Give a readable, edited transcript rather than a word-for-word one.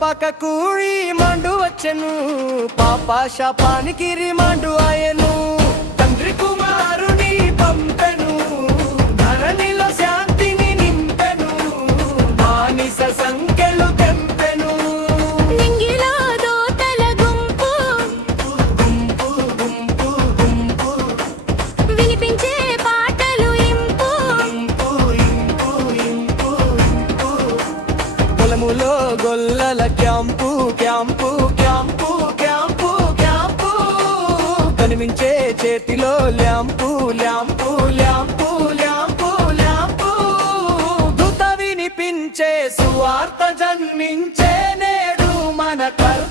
పకపక కూడి మండు వచ్చెను, పాప శాపానికి రిమాండు ఆయను. తండ్రి కుమారుని పంపెను, ధరణిలో శాంతిని నింపెను, మానిస సంఖ్యలు తెంపెను. నింగిలో దోతల గుంపు గుంపు గుంపు గుంపు వినిపించే పాటలు ఇంపు ఇంపు ఇంపు ఇంపు ఇంపు. పొలములో గొల్లల camp camp camp camp camp, కనిపించే చేతిలో lamp lamp lamp lamp lamp. దూత వినిపించే సువార్త జన్మించే నేడు మన కర్త